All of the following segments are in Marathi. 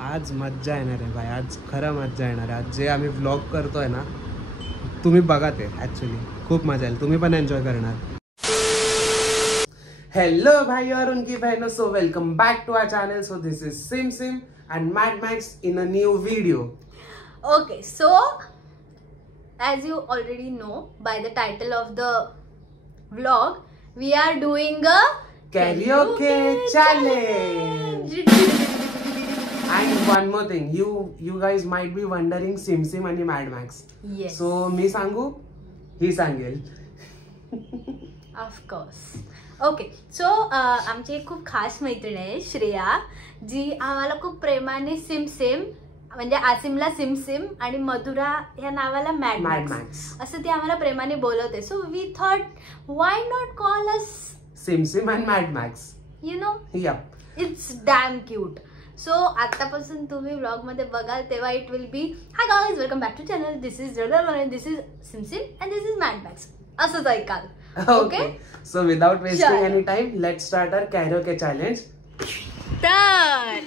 आज मज्जा येणार आहे भाई, आज खरं मज्जा येणार आहे. आज जे आम्ही व्लॉग करतोय ना, तुम्ही बघा ते ॲक्च्युली खूप मजा येईल, तुम्ही पण एन्जॉय करणार. हेलो भाई और उनकी बहनों, so welcome back to our channel. So this is SIM सिम and Mad Max in a new video. Okay, so as you already know by the title of the vlog, we are doing a karaoke challenge. And one more thing, you guys might be wondering Sim Sim and Mad Max. Yes. So मी सांगू, ही सांगेल. Of course. ओके सो आमची एक खूप खास मैत्रीण आहे श्रेया, जी आम्हाला खूप प्रेमाने सिम सिम म्हणजे आसिमला सिम सिम आणि मधुरा ह्या नावाला मॅड मॅक्स असं ती आम्हाला प्रेमाने बोलवते. So we thought why not call us Sim Sim and Mad Max, you know. It's damn cute. So आतापासून तुम्ही व्लॉग मध्ये बघाल तेव्हा it will be hi guys, welcome back to channel, this is this is SIM Sim and this is Mad Max असंच ऐकाल. Okay, so without wasting any time, let's start our karaoke challenge. तर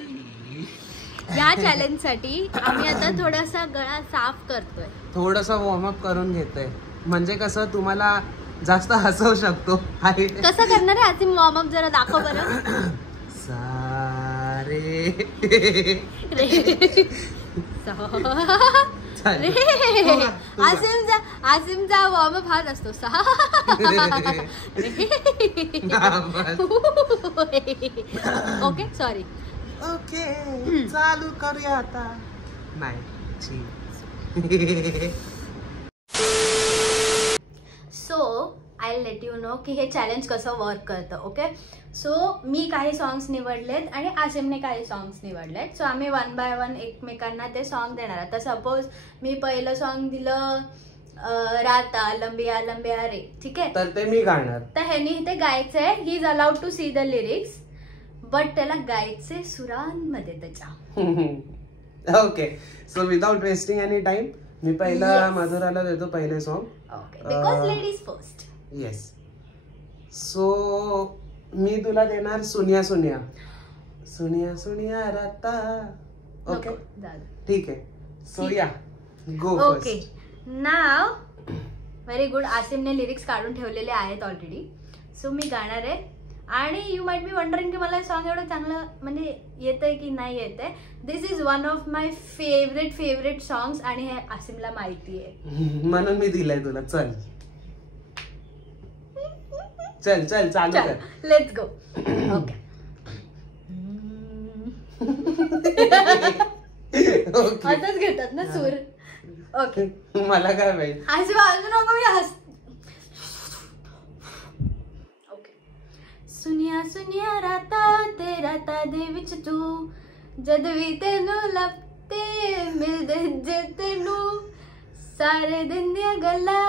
या चॅलेंज साठी आम्ही आता थोडासा गळा साफ करतोय, थोडासा वॉर्म अप करून घेतोय, म्हणजे कसं तुम्हाला जास्त हसवू शकतो. कसं करणार आहे आसिम? वॉर्म अप जरा दाखव बरं. सारे आसिमचा वॉर्म अप हाच असतो. Okay sorry. ओके चालू करूया आता. नाही so I let you know की हे चॅलेंज कसं वर्क करतं. ओके सो मी काही सॉंग्स निवडलेत आणि आसिमने काही सॉंग्स निवडलेत. सो आम्ही वन बाय वन एकमेकांना ते सॉन्ग देणार. आता सपोज मी पहिलं सॉन्ग दिलं राता लंबिया लंबिया रे, ठीक आहे, तर ते मी गाणार. तर ह्यानी ते गायचंय. He is allowed to see the lyrics, but त्याला गायचे सुरांमध्ये त्याच्या. Okay so without wasting any time मी पहिला मधुराला देतो पहिले song. Okay because ladies first. Yes. So मी तुला देणार सुनिया सुनिया सुनिया सुनिया राता. ओके ठीक आहे. सो या गो. ओके नाव व्हेरी गुड. आसिमने लिरिक्स काढून ठेवलेले आहेत ऑलरेडी. सो मी गाणार आहे आणि यू माइट बी वंडरिंग की मला सॉन्ग एवढं चांगलं म्हणजे येतंय की नाही येतंय. This is one of my favourite songs आणि हे आसिमला माहिती आहे म्हणून मी दिलंय तुला. चल चल चल चालू कर. Let's go. ओके आताच घेतात ना सूर. ओके मला काय माहिती. आसिम अजून नको मी हस. ओके सुनिया सुनिया राता ते राता दे विच तू जद भी तेनू लपते मिलदे जे तेनू सारे दिन दिया गल्ला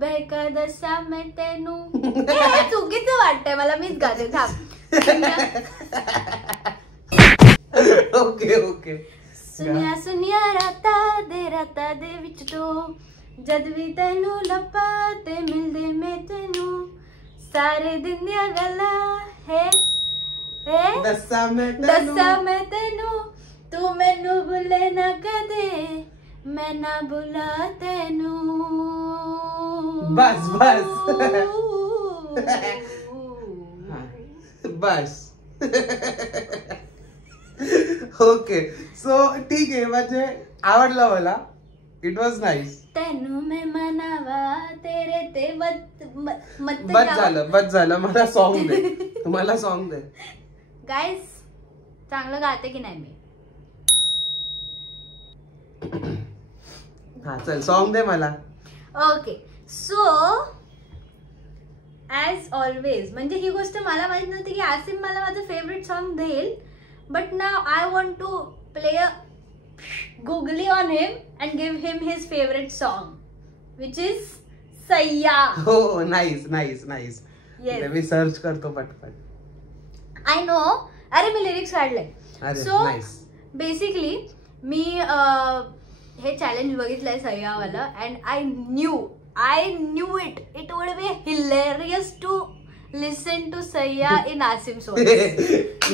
बेका दशा में तेनू. चुकीचं वाटतंय मला, मीच गाते थांब. Okay okay. सुनिया सुनिया राता दे विच तू जद भी तेनू लपा ते मिलदे में तेनू सारे दिन दिया गल्ला है दस्सा में तेनू तू मैनू भुले ना कदे मैं ना भुला तेनू. बस बस. ओके सो ठीक आहे, म्हणजे आवडला मला. It was nice. तेनू मैं मनावा तेरे ते बस झालं. मला सॉन्ग दे, मला सॉन्ग दे. गाईज चांगलं गाते की नाही मी? हा चल सॉन्ग दे मला. ओके सो ॲज ऑलवेज म्हणजे ही गोष्ट मला माहित नव्हती की आसिम मला माझं फेवरेट सॉन्ग देईल, but now I want to play a googly on him and give him his favourite song which is Saiya. हो नाईस नाईस नाईस. मी सर्च करतो पटपट. I know. अरे मी लिरिक्स काढले. सो बेसिकली मी हे चॅलेंज बघितलंय सय्यावाला and I knew it would be hilarious to Listen to Saiya in Asim's voice.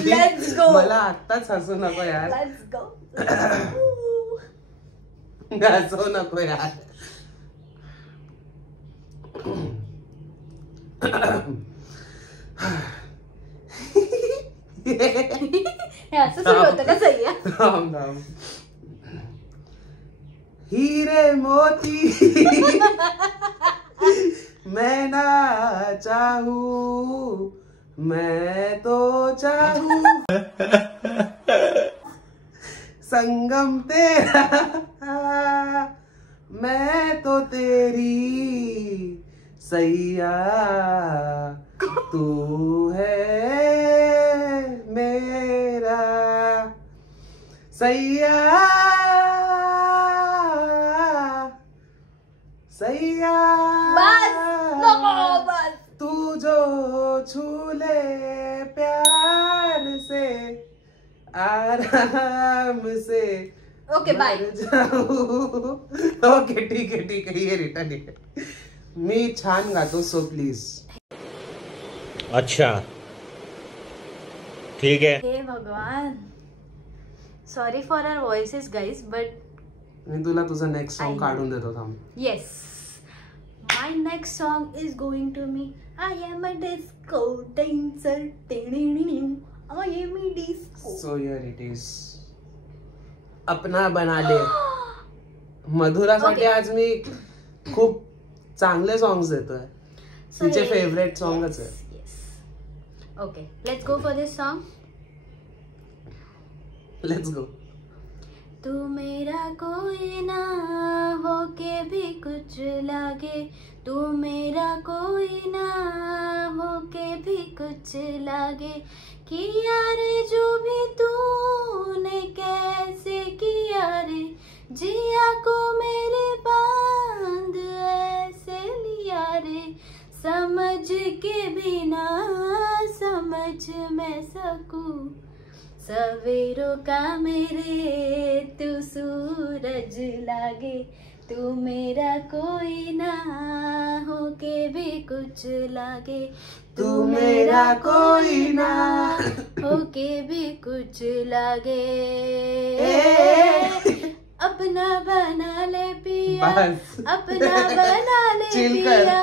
Let's go. मला आत्ताच हसू नको यार. Let's go. हसू नको यार. हे असं सुरू होतं का सैया? राम राम. हीरे मोती मैं ना चाहूं, मैं तो चाहूं संगम तेरा, मैं तो तेरी सैया, तू है मेरा सैया, सैया. बस नको बस. तू जो छू ले प्यार से, आराम से ओके बाय. ओके ठीक आहे ये रिटर्न आहे. मी छान गातो सो प्लीज. अच्छा ठीक है. हे भगवान, sorry for our voices guys, but मी तुला तुझं नेक्स्ट सॉन्ग काढून देतो थांब. yes, my next song is going to me. I am a disco dancer. I am a disco. So here it is. अपना बना ले. मधुरासाठी Okay. आज मी खूप चांगले सॉंग्स देतोय. तिचे फेवरेट सॉंगच आहे. Yes. Okay, let's go for this song. Let's go. तू मेरा कोई ना हो के भी कुछ लागे, तू मेरा कोई ना हो के भी कुछ लागे, किया रे जो भी तूने कैसे किया रे, जिया को मेरे बांध ऐसे लिया रे, समझ के बिना समझ मैं सकूं, सवेरों का मेरे तू सूरज लागे, तू मेरा कोई ना हो के भी कुछ लागे, तू मेरा कोई ना हो के भी कुछ लागे, अपना बना ले पिया, बस. अपना बना ले Chill कर. पिया,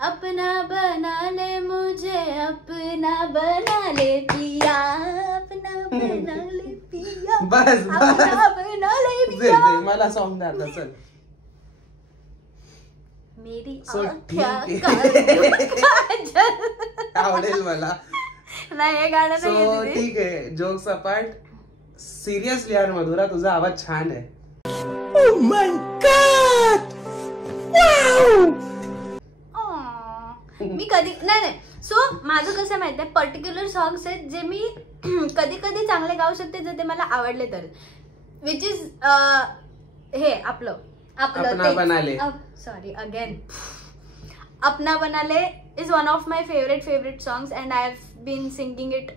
अपना बना ले मुझे, अपना बना ले पिया, अपना बना ले पिया, बस अपना बना ले दे पिया. दे मला सॉन्ग द्या आता चल. मेरी So, आँख्या ठीक काजल. आवडेल मला. नाही हे गाणं सो नाही आहे दीदी. ठीक आहे. जोक्स अपार्ट, सिरियसली यार मधुरा तुझा आवाज छान आहे. मी कधी नाही. सो माझं कसं माहितीये, पर्टिक्युलर सॉंग्स आहेत जे मी कधी कधी चांगले गाऊ शकते जर ते मला आवडले तर, विच इज हे आपलं अपना बना ले. Sorry again. अपना बना ले is one of my favourite songs and I have been singing it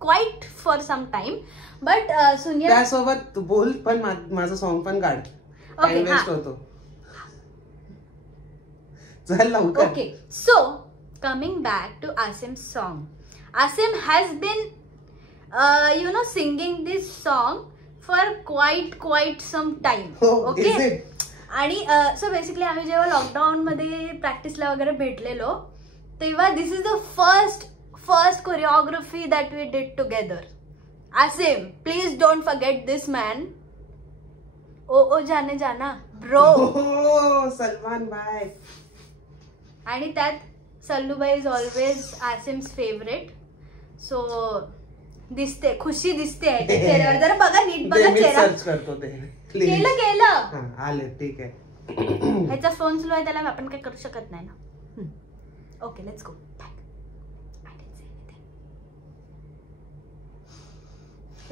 quite for some time. But सुनिया त्यासोबत तू बोल पण माझं सॉन्ग पण काढ. टाइम वेस्ट होतो. चल लवकर. Okay, so coming back to Asim's song. Asim has been, singing this song for quite some time. Oh, okay. is it? आणि सो बेसिकली आम्ही जेव्हा लॉकडाऊन मध्ये प्रॅक्टिसला वगैरे भेटलेलो तेव्हा this is the first choreography that we did together. Asim, please don't forget this man. ओ जाने जाना ब्रो. सलमान भाई. आणि त्यात सल्लूबाई is always Asim's favourite. So दिसते, खुशी दिसते आहे चेहऱ्यावर. जरा बघा नीट बघा चेहरा. सर्च करतो ते. केलं हां आले ठीक आहे. ह्याचा फोन स्लो आहे, त्याला आपण काही करू शकत नाही ना. Okay let's go.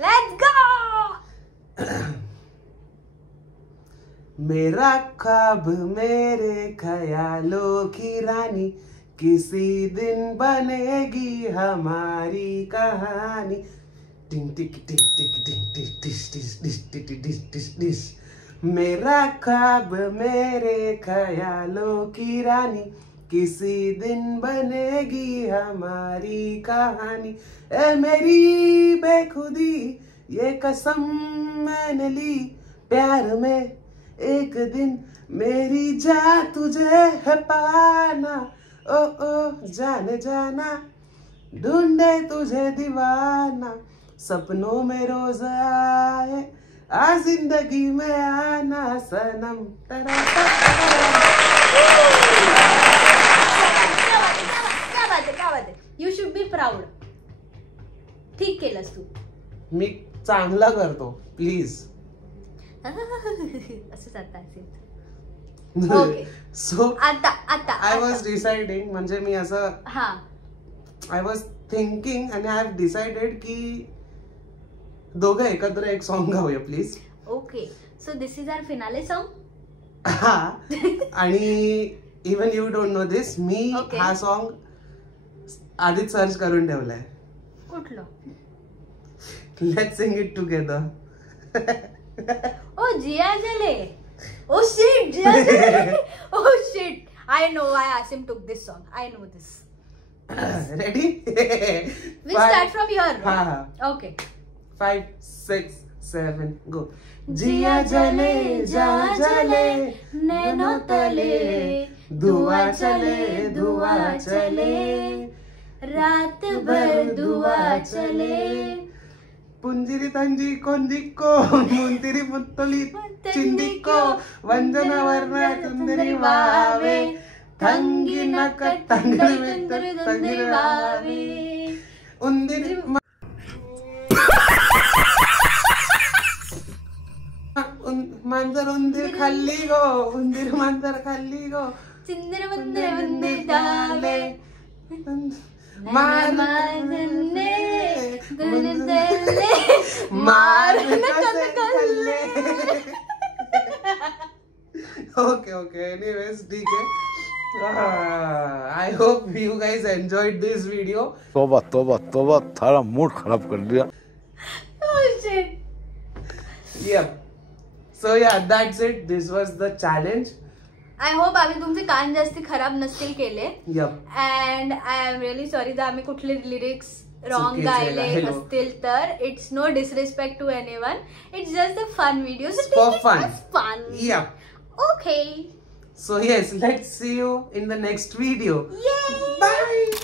Let's go. मेरा ख्वाब मेरे ख्यालों की रानी, किसी दिन बनेगी हमारी कहानी. टिंग टिक टिक टिक टिक टिक टिस टिस टिस टिक टिस टिस टिस. मेरा ख्वाब मेरे ख्यालों की रानी, किसी दिन बनेगी हमारी कहानी। ए मेरी बेखुदी ये कसम मैंने ली, प्यार में एक दिन मेरी जान तुझे है पाना। ओ ओ जाने जाना ढूंढे तुझे दीवाना, सपनों में रोज आए आ जिंदगी में आना सनम। क्या बात है, यू शुड बी प्राऊड. ठीक केलंस तू. मी चांगला करतो प्लीज. असंच आता असेल. ओके सो आता आय वॉज डिसाइडिंग, म्हणजे मी असं हा आय वॉज थिंकिंग आणि आय हॅव डिसाइडेड की दोघं एकत्र एक सॉन्ग गाऊया please. Okay so this is our finale song. हा आणि even you don't know this, मी Okay. हा सॉन्ग आधीच सर्च करून ठेवलाय. कुठलं? Let's sing it together. ओ जिया जले. ओ शिट जिया जले. Oh shit I know why Asim took this song. I know this. Ready? We'll start from here. हा. Okay. 5 6 7 गो. जिया जले जा जले नैनो तले धुआ चले रात भर दुआ चले. पुंजिरी तंजी कोंदिको मुंतिरी मुत्तली चिंदिको वंजना वर्णा चंदरी वावे ತಂಗಿ ನಕ ತಂಗಿರಿ ವಾವೆ ಉಂದಿರಿ ಮಂದರ್ ಉಂದಿರ್ ಖಲ್ಲಿಗೋ ಉಂದಿರ್ ಮಂದರ್ ಖಲ್ಲಿಗೋ ಚಿಂದಿರ ಮಂದಿರ ಬಂದಿದ್ದಾವೆ ಮಾರನೆ ಕಲ್ಲೇ. Okay, anyways, ठीक है. I hope you guys enjoyed this video. तोबा थारा मूड खराब कर दिया. Oh shit. Yep. So yeah, that's it. This was the challenge. I hope आम्ही तुमचे कान जास्ती खराब नसतील केले. Yep. And I am really sorry that आम्ही कुठले लिरिक्स रॉंग चुकीचे गायले गायलो. असतील तर. It's no disrespect to anyone. It's just a fun video. So It's for take it fun. as fun. Yep. Okay. So yes, let's see you in the next video. Yay. Bye.